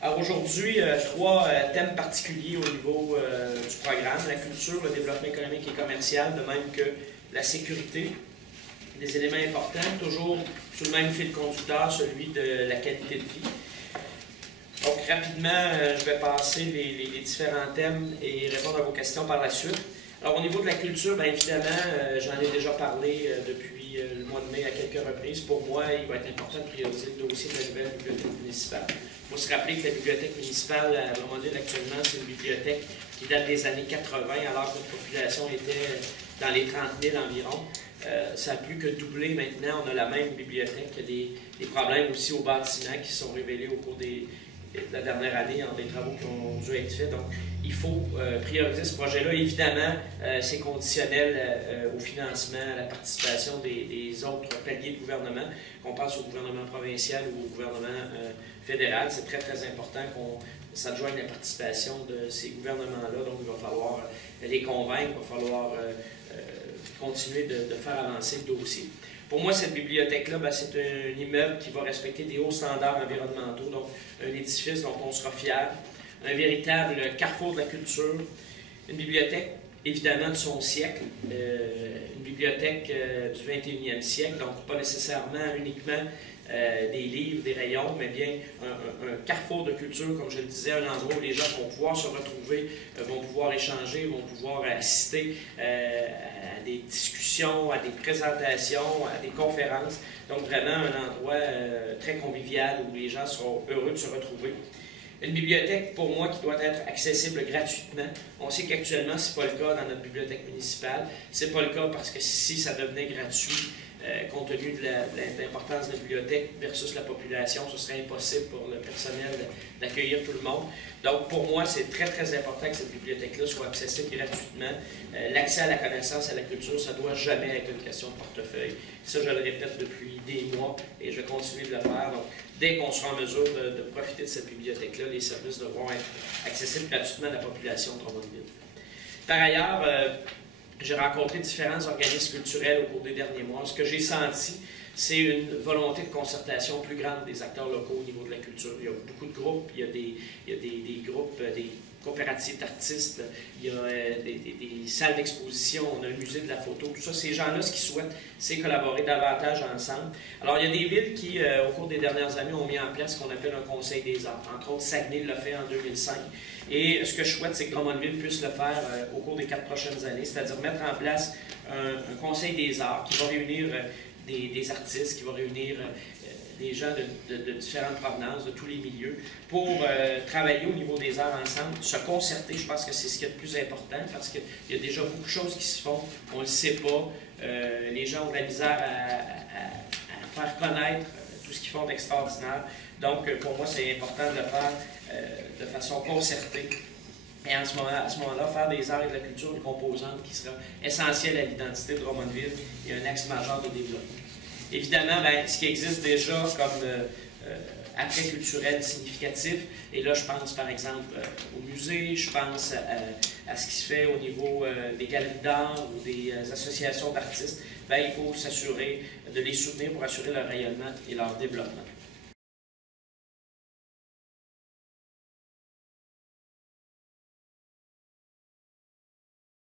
Alors aujourd'hui, trois thèmes particuliers au niveau du programme. La culture, le développement économique et commercial, de même que la sécurité. Des éléments importants, toujours sur le même fil conducteur, celui de la qualité de vie. Donc rapidement, je vais passer les différents thèmes et répondre à vos questions par la suite. Alors au niveau de la culture, bien évidemment, j'en ai déjà parlé depuis le mois de mai à quelques reprises. Pour moi, il va être important de prioriser le dossier de la nouvelle bibliothèque municipale. Il faut se rappeler que la bibliothèque municipale à Drummondville actuellement, c'est une bibliothèque qui date des années 80, alors que notre population était dans les 30 000 environ. Ça a plus que doublé maintenant. On a la même bibliothèque. Il y a des problèmes aussi au bâtiment qui se sont révélés au cours de la dernière année en des travaux qui ont dû être faits. Donc, il faut prioriser ce projet-là. Évidemment, c'est conditionnel au financement, à la participation des autres paliers de gouvernement, qu'on passe au gouvernement provincial ou au gouvernement fédéral. C'est très, très important qu'on s'adjoigne la participation de ces gouvernements-là. Donc, il va falloir les convaincre, il va falloir continuer de faire avancer le dossier. Pour moi, cette bibliothèque-là, c'est un immeuble qui va respecter des hauts standards environnementaux, donc un édifice dont on sera fier, un véritable carrefour de la culture, une bibliothèque évidemment de son siècle, une bibliothèque du 21e siècle, donc pas nécessairement uniquement des livres, des rayons, mais bien un carrefour de culture, comme je le disais, un endroit où les gens vont pouvoir se retrouver, vont pouvoir échanger, vont pouvoir assister à des discussions, à des présentations, à des conférences. Donc vraiment un endroit très convivial où les gens seront heureux de se retrouver. Une bibliothèque, pour moi, qui doit être accessible gratuitement. On sait qu'actuellement, ce n'est pas le cas dans notre bibliothèque municipale. Ce n'est pas le cas parce que si ça devenait gratuit, compte tenu de l'importance de la bibliothèque versus la population, ce serait impossible pour le personnel d'accueillir tout le monde. Donc, pour moi, c'est très, très important que cette bibliothèque-là soit accessible gratuitement. L'accès à la connaissance, à la culture, ça ne doit jamais être une question de portefeuille. Ça, je le répète depuis des mois et je vais continuer de le faire. Donc, dès qu'on sera en mesure de profiter de cette bibliothèque-là, les services devront être accessibles gratuitement à la population de Drummondville. Par ailleurs, j'ai rencontré différents organismes culturels au cours des derniers mois. Ce que j'ai senti, c'est une volonté de concertation plus grande des acteurs locaux au niveau de la culture. Il y a beaucoup de groupes, il y a des groupes, des coopératives d'artistes, il y a des salles d'exposition, on a un musée de la photo, tout ça. Ces gens-là, ce qu'ils souhaitent, c'est collaborer davantage ensemble. Alors, il y a des villes qui, au cours des dernières années, ont mis en place ce qu'on appelle un conseil des arts. Entre autres, Saguenay l'a fait en 2005. Et ce que je souhaite, c'est que Drummondville puisse le faire au cours des 4 prochaines années, c'est-à-dire mettre en place un conseil des arts qui va réunir des artistes, qui va réunir des gens de différentes provenances, de tous les milieux, pour travailler au niveau des arts ensemble, se concerter. Je pense que c'est ce qui est le plus important, parce qu'il y a déjà beaucoup de choses qui se font, on ne le sait pas. Les gens ont de la misère à faire connaître tout ce qu'ils font d'extraordinaire. Donc, pour moi, c'est important de le faire de façon concertée. Et à ce moment-là, faire des arts et de la culture une composante qui sera essentielle à l'identité de Drummondville et un axe majeur de développement. Évidemment, ce qui existe déjà comme attrait culturel significatif, et là je pense par exemple au musée, je pense à ce qui se fait au niveau des galeries d'art ou des associations d'artistes, il faut s'assurer de les soutenir pour assurer leur rayonnement et leur développement.